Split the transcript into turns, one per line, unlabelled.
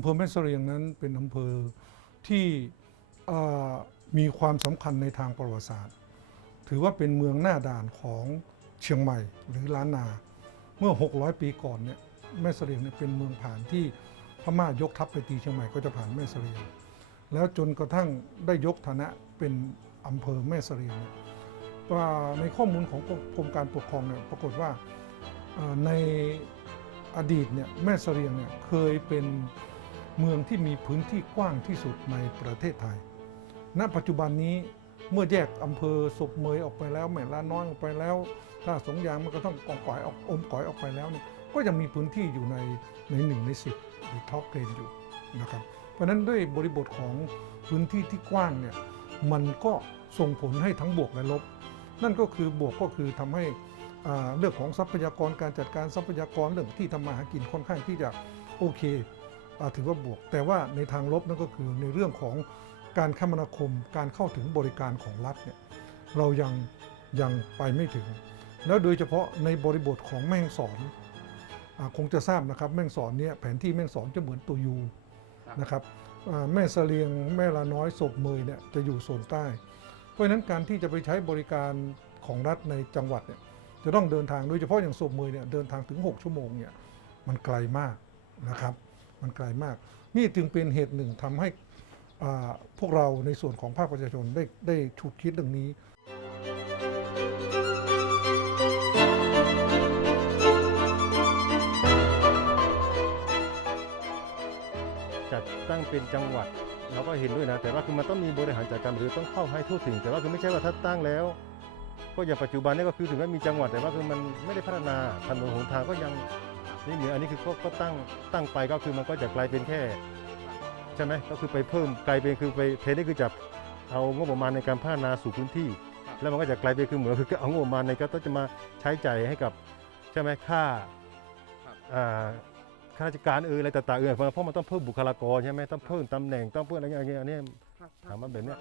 อำเภอแม่เสรียงนั้นเป็นอำเภอที่มีความสำคัญในทางประวัติศาสตร์ ถือว่าเป็นเมืองหน้าด่านของเชียงใหม่หรือล้านนา เมื่อ 600 ปีก่อนเนี่ยแม่เสรียงเนี่ยเป็นเมืองผ่านที่พม่ายกทัพไปตีเชียงใหม่ก็จะผ่านแม่เสรียง แล้วจนกระทั่งได้ยกฐานะเป็นอำเภอแม่เสรียงเนี่ยว่าในข้อมูลของกรมการปกครองเนี่ยปรากฏว่าในอดีตเนี่ยแม่เสรียงเนี่ยเคยเป็น เมืองที่มีพื้นที่กว้างที่สุดในประเทศไทย ณ ปัจจุบันนี้เมื่อแยกอำเภอศพเมยออกไปแล้วแม่ลาน้อยออกไปแล้ว ถ้าสงยางมันก็ต้องกองก๋อยออกอมก๋อยออกไปแล้วเนี่ยก็ยังมีพื้นที่อยู่ในในหนึ่งในสิบหรือท็อปเกรนอยู่นะครับเพราะฉะนั้นด้วยบริบทของพื้นที่ที่กว้างเนี่ยมันก็ส่งผลให้ทั้งบวกและลบ นั่นก็คือบวกก็คือทำให้เรื่องของทรัพยากรการจัดการทรัพยากรเรื่องที่ทำมาหากินค่อนข้างที่จะโอเค ถือว่าบวก แต่ว่าในทางลบนั่นก็คือในเรื่องของการคมนาคมการเข้าถึงบริการของรัฐเนี่ยเรายังยังไปไม่ถึง แล้วโดยเฉพาะในบริบทของแม่ฮ่องสอนอาคงจะทราบนะครับแม่ฮ่องสอนเนี่ยแผนที่แม่ฮ่องสอนจะเหมือนตัวยู
ครับ
นะครับอ่าแม่เสลียงแม่ละน้อยศพเมยเนี่ยจะอยู่โซนใต้ เพราะฉะนั้นการที่จะไปใช้บริการของรัฐในจังหวัดเนี่ยจะต้องเดินทางโดยเฉพาะอย่างศพเมยเนี่ยเดินทางถึง 6 ชั่วโมงเนี่ยมันไกลมากนะครับ มันไกลมาก นี่จึงเป็นเหตุหนึ่งทำให้พวกเราในส่วนของภาคประชาชนได้ได้ฉุดคิดเรื่องนี้
จัดตั้งเป็นจังหวัดเราก็เห็นด้วยนะ แต่ว่าคือมันต้องมีบริหารจัดการหรือต้องเข้าให้ทั่วถึง แต่ว่าคือไม่ใช่ว่าถ้าตั้งแล้ว ก็อย่างปัจจุบันนี่ก็คือถึงแม้มีจังหวัดแต่ว่าคือมันไม่ได้พัฒนาถนนหนทางก็ยัง นี่เหนืออันนี้คือก็ก็ตั้งตั้งไปก็คือมันก็จะกลายเป็นแค่ ใช่ไหมก็คือไปเพิ่มกลายเป็นคือไปเทนี่คือจะเอางบประมาณในการพัฒนาสู่พื้นที่ แล้วมันก็จะกลายเป็นคือเหมือนคือเอางบประมาณในการต้องจะมาใช้จ่ายให้กับใช่ไหมค่า
ครับ
อ่าข้าราชการเอออะไรต่างๆเออเพราะมันต้องเพิ่มบุคลากรใช่ไหมต้องเพิ่มตำแหน่งต้องเพิ่มอะไรอย่างเงี้ยอันนี้ถามมาแบบเนี้ย